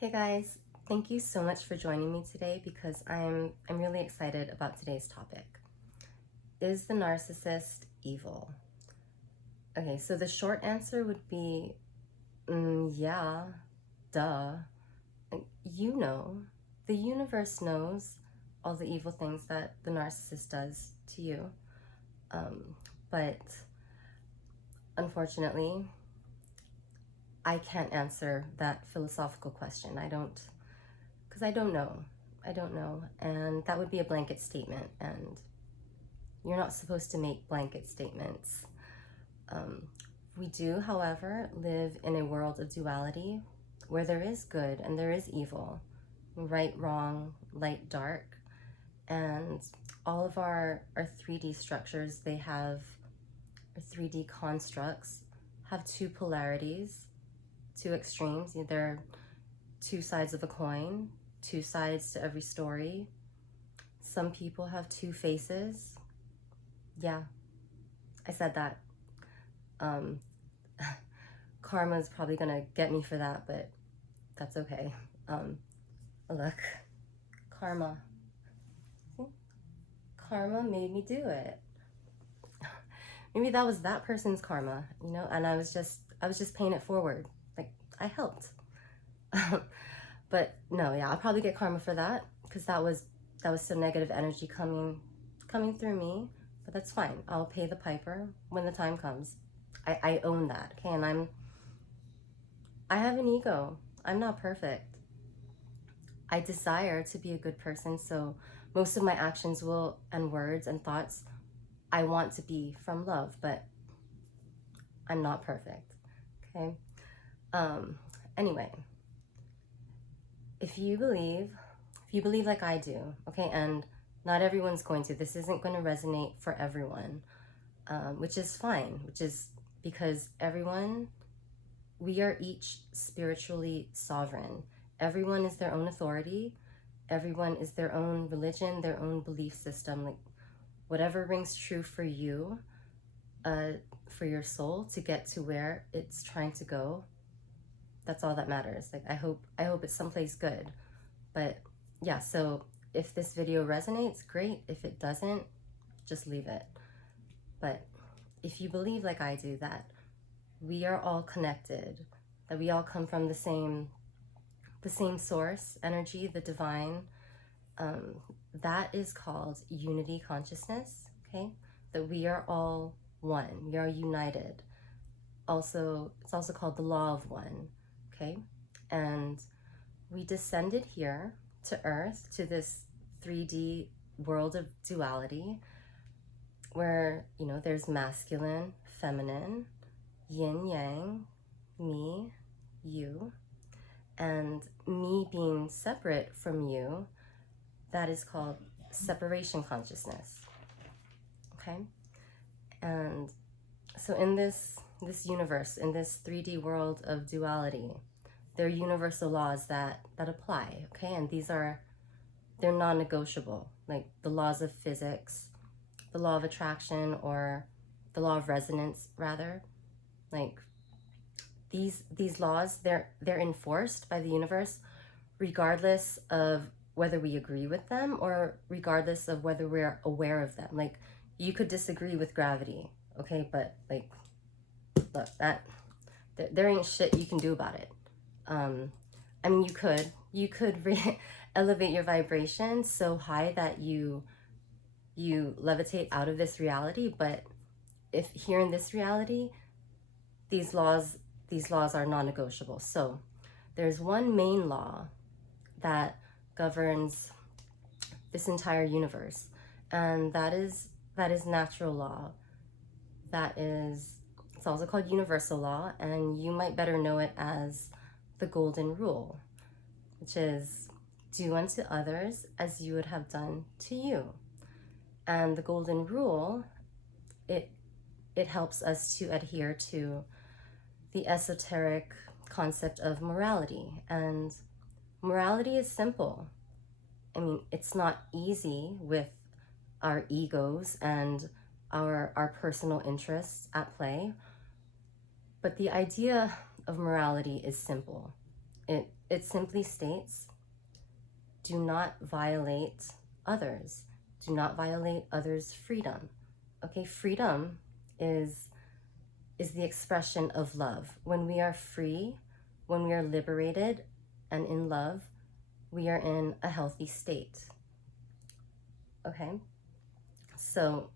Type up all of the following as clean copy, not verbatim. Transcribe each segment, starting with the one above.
Hey guys, thank you so much for joining me today because I'm really excited about today's topic. Is the narcissist evil? Okay, so the short answer would be yeah, duh. You know, the universe knows all the evil things that the narcissist does to you. But unfortunately, I can't answer that philosophical question. Because I don't know. I don't know. And that would be a blanket statement. And you're not supposed to make blanket statements. We do, however, live in a world of duality where there is good and there is evil, right, wrong, light, dark. And all of our 3D structures, they have, or 3D constructs, have two polarities, two extremes. They're two sides of a coin, two sides to every story. Some people have two faces. Yeah, I said that. Karma's probably gonna get me for that, but that's okay. Look, karma. See? Karma made me do it. Maybe that was that person's karma, and I was just paying it forward. Like, I helped. But no, yeah, I'll probably get karma for that because that was some negative energy coming through me. But that's fine. I'll pay the piper when the time comes. I own that, okay? And I have an ego. I'm not perfect. I desire to be a good person, so most of my actions and words and thoughts, I want to be from love, but I'm not perfect, okay? Anyway, if you believe like I do, okay, and not everyone's going to, this isn't going to resonate for everyone, which is fine, which is because we are each spiritually sovereign. Everyone is their own authority. Everyone is their own religion, their own belief system. Like, whatever rings true for you, for your soul to get to where it's trying to go, that's all that matters. Like, I hope it's someplace good. But yeah, so if this video resonates, great. If it doesn't, just leave it. But if you believe like I do that we are all connected, that we all come from the same source energy, the divine, that is called unity consciousness, okay? That we are all one, we are united. Also, it's also called the law of one, okay? And we descended here to Earth, to this 3D world of duality, where, there's masculine, feminine, yin yang, me, you, and me being separate from you, that is called separation consciousness, okay? And so in this universe, in this 3D world of duality, there are universal laws that apply, okay? And they're non-negotiable, like the laws of physics, the law of attraction, or the law of resonance, rather. Like, these laws, they're enforced by the universe regardless of whether we agree with them or regardless of whether we're aware of them. Like, you could disagree with gravity, okay? But, like, look, there ain't shit you can do about it. I mean, you could elevate your vibration so high that you levitate out of this reality, but if here in this reality, these laws are non-negotiable. So there's one main law that governs this entire universe, and that is natural law. It's also called universal law, and you might better know it as the golden rule, which is do unto others as you would have done to you. And the golden rule, it helps us to adhere to the esoteric concept of morality. And morality is simple. I mean, it's not easy with our egos and our personal interests at play, but the idea of morality is simple. It simply states, do not violate others. Do not violate others' freedom. Okay, freedom is the expression of love. When we are free, when we are liberated and in love, we are in a healthy state. Okay? So,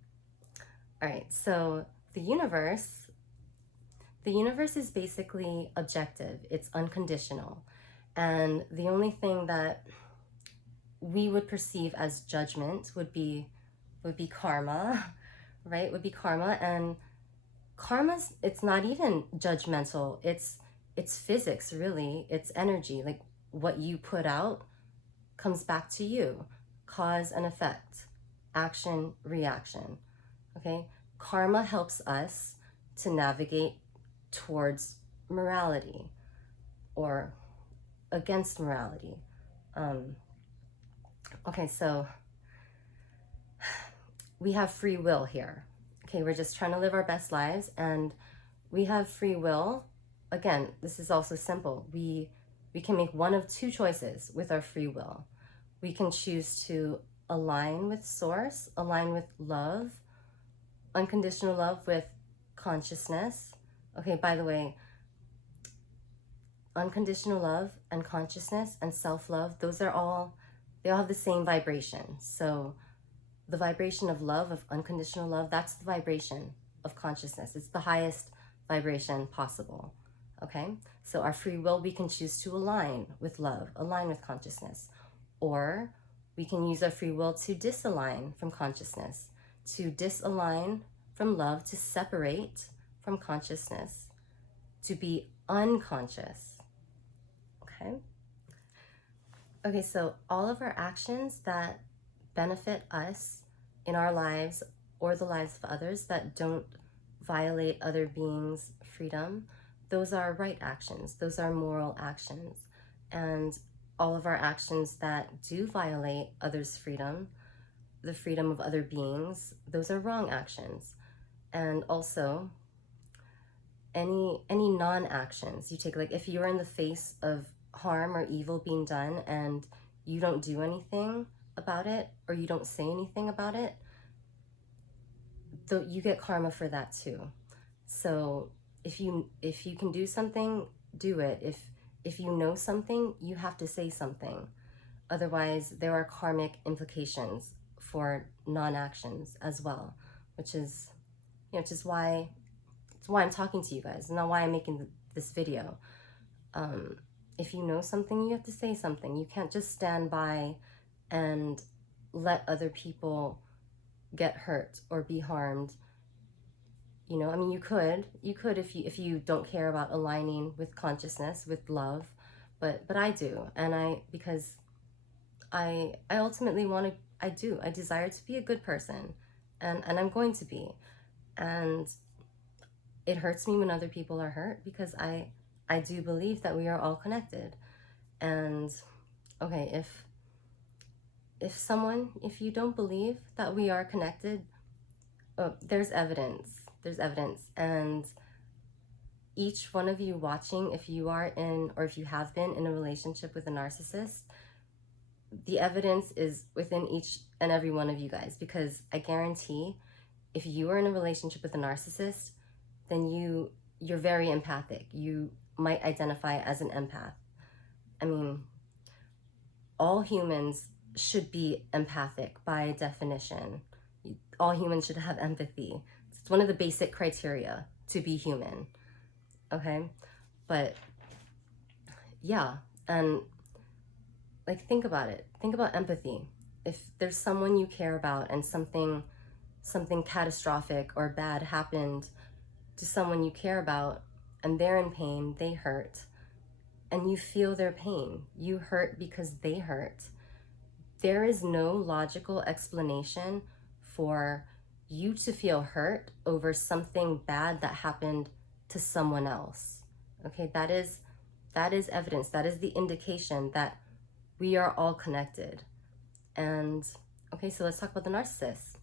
all right, so the universe is basically objective. It's unconditional. And the only thing that we would perceive as judgment would be karma, right? Would be karma. And karma's, it's not even judgmental. It's physics, really. It's energy. Like, what you put out comes back to you. Cause and effect, action, reaction. Okay? Karma helps us to navigate towards morality or against morality. Okay, so we have free will here. Okay, we're just trying to live our best lives, and we have free will. Again, this is also simple. We can make one of two choices with our free will. We can choose to align with source, align with love, unconditional love with consciousness. Okay, by the way, unconditional love and consciousness and self-love, they all have the same vibration. So the vibration of love, of unconditional love, that's the vibration of consciousness. It's the highest vibration possible. Okay, so our free will, we can choose to align with love, align with consciousness, or we can use our free will to disalign from consciousness, to disalign from love, to separate from consciousness, to be unconscious. Okay? Okay, so all of our actions that benefit us in our lives or the lives of others, that don't violate other beings' freedom, those are right actions. Those are moral actions. And all of our actions that do violate others' freedom, the freedom of other beings, those are wrong actions. And also, any non-actions you take, like if you're in the face of harm or evil being done and you don't do anything about it, or you don't say anything about it, you get karma for that too. So if you can do something, do it. If you know something, you have to say something. Otherwise, there are karmic implications for non-actions as well, which is why I'm talking to you guys, and not why I'm making this video. If you know something, you have to say something. You can't just stand by and let other people get hurt or be harmed. You know, I mean, you could if you don't care about aligning with consciousness, with love, but I do, and because I ultimately I desire to be a good person, and I'm going to be, and it hurts me when other people are hurt, because I do believe that we are all connected. And okay, if you don't believe that we are connected, there's evidence. And each one of you watching, if you are in, or if you have been in a relationship with a narcissist, the evidence is within each and every one of you guys, because I guarantee if you are in a relationship with a narcissist, then you're very empathic. You might identify as an empath. I mean, all humans should be empathic by definition. All humans should have empathy. It's one of the basic criteria to be human. Okay? But yeah, and like, think about it. Think about empathy. If there's someone you care about and something catastrophic or bad happened to someone you care about, and they're in pain, they hurt, and you feel their pain, you hurt because they hurt, there is no logical explanation for you to feel hurt over something bad that happened to someone else. Okay, that is evidence. That is the indication that we are all connected. And okay, so let's talk about the narcissist.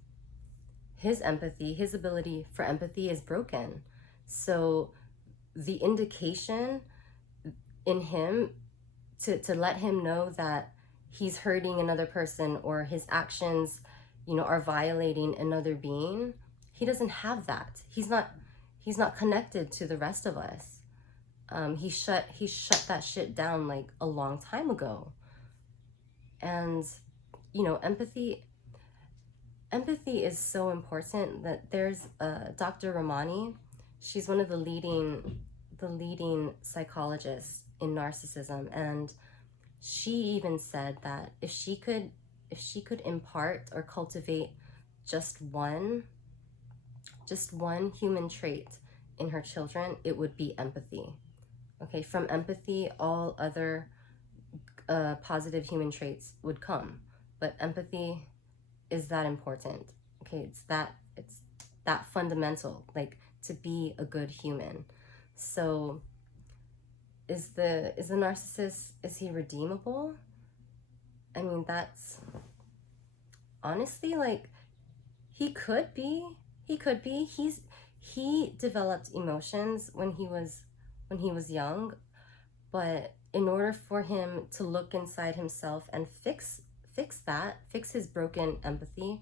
His empathy, his ability for empathy is broken. So the indication in him to let him know that he's hurting another person or his actions, you know, are violating another being. He doesn't have that. He's not connected to the rest of us. He shut that shit down like a long time ago. And you know, empathy is so important that there's Dr. Ramani. She's one of the leading psychologists in narcissism, and she even said that if she could impart or cultivate just one human trait in her children, it would be empathy. Okay, from empathy, all other positive human traits would come, but empathy is that important. Okay, it's that fundamental, like, to be a good human. So is the narcissist, is he redeemable? I mean, that's honestly, like, he could be. He developed emotions when he was young, but in order for him to look inside himself and fix his broken empathy,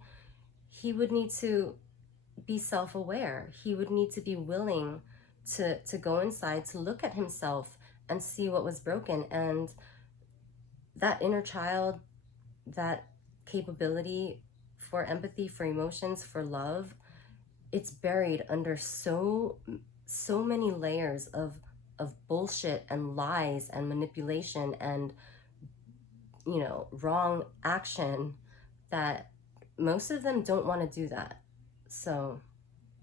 he would need to be self-aware. He would need to be willing to go inside, to look at himself and see what was broken. And that inner child, that capability for empathy, for emotions, for love, it's buried under so many layers of bullshit and lies and manipulation and, you know, wrong action, that most of them don't want to do that. So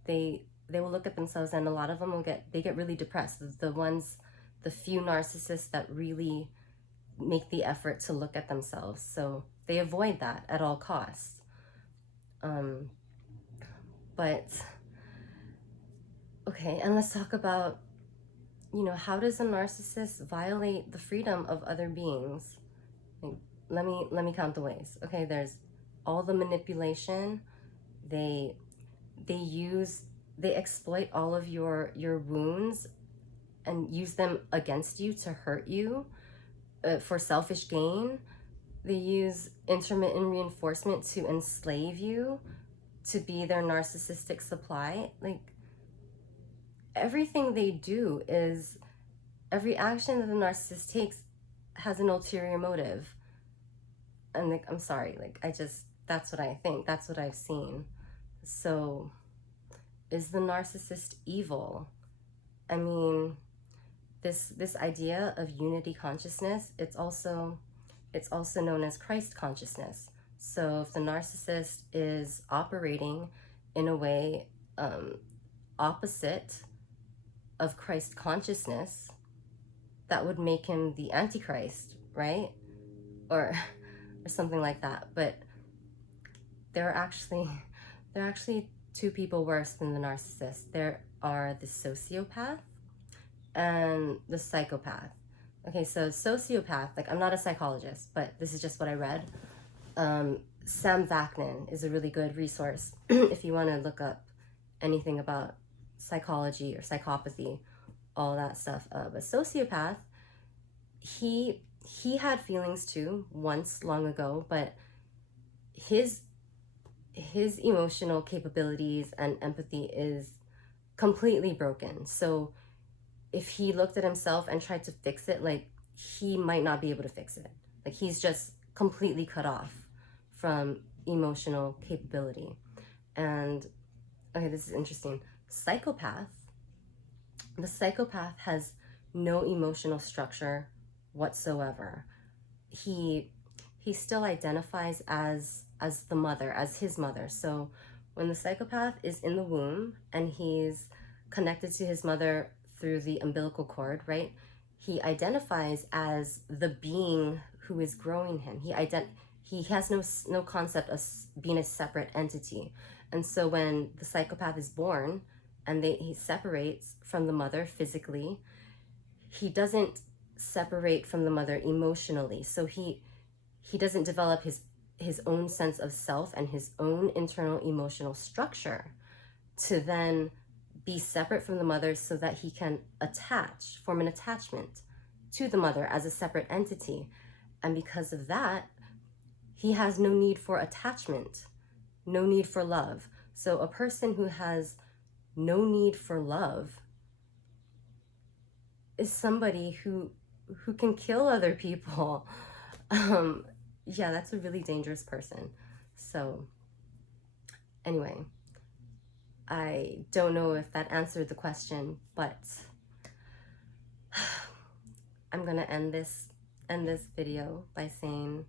they will look at themselves, and a lot of them will get really depressed. The few narcissists that really make the effort to look at themselves, so they avoid that at all costs. But okay, and let's talk about, you know, how does a narcissist violate the freedom of other beings? Let me count the ways. Okay, there's all the manipulation. They exploit all of your wounds and use them against you to hurt you, for selfish gain. They use intermittent reinforcement to enslave you, to be their narcissistic supply. Like, everything they do is, every action that the narcissist takes has an ulterior motive. And like, I'm sorry, like, that's what I think, that's what I've seen. So is the narcissist evil? I mean, this idea of unity consciousness, it's also known as Christ consciousness. So if the narcissist is operating in a way opposite of Christ consciousness, that would make him the Antichrist, right? Or something like that. But there are actually two people worse than the narcissist. There are the sociopath and the psychopath. Okay, so sociopath, like, I'm not a psychologist, but this is just what I read. Sam Vaknin is a really good resource if you want to look up anything about psychology or psychopathy, all that stuff. But sociopath, he had feelings too, once long ago, but his emotional capabilities and empathy is completely broken. So if he looked at himself and tried to fix it, like, he might not be able to fix it. Like, he's just completely cut off from emotional capability. And okay, this is interesting. The psychopath has no emotional structure whatsoever. He still identifies as the mother, as his mother. So when the psychopath is in the womb and he's connected to his mother through the umbilical cord, right? He identifies as the being who is growing him. He has no concept of being a separate entity. And so when the psychopath is born and he separates from the mother physically, he doesn't separate from the mother emotionally. So he doesn't develop his own sense of self and his own internal emotional structure to then be separate from the mother, so that he can form an attachment to the mother as a separate entity. And because of that, he has no need for attachment, no need for love. So a person who has no need for love is somebody who can kill other people. Yeah, that's a really dangerous person. So anyway, I don't know if that answered the question, but I'm gonna end this video by saying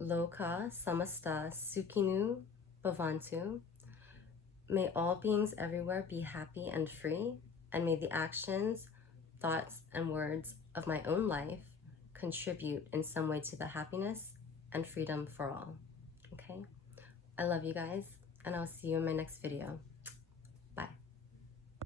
Loka samasta sukhinu bhavantu. May all beings everywhere be happy and free, and may the actions, thoughts, and words of my own life contribute in some way to the happiness and freedom for all. Okay? I love you guys, and I'll see you in my next video.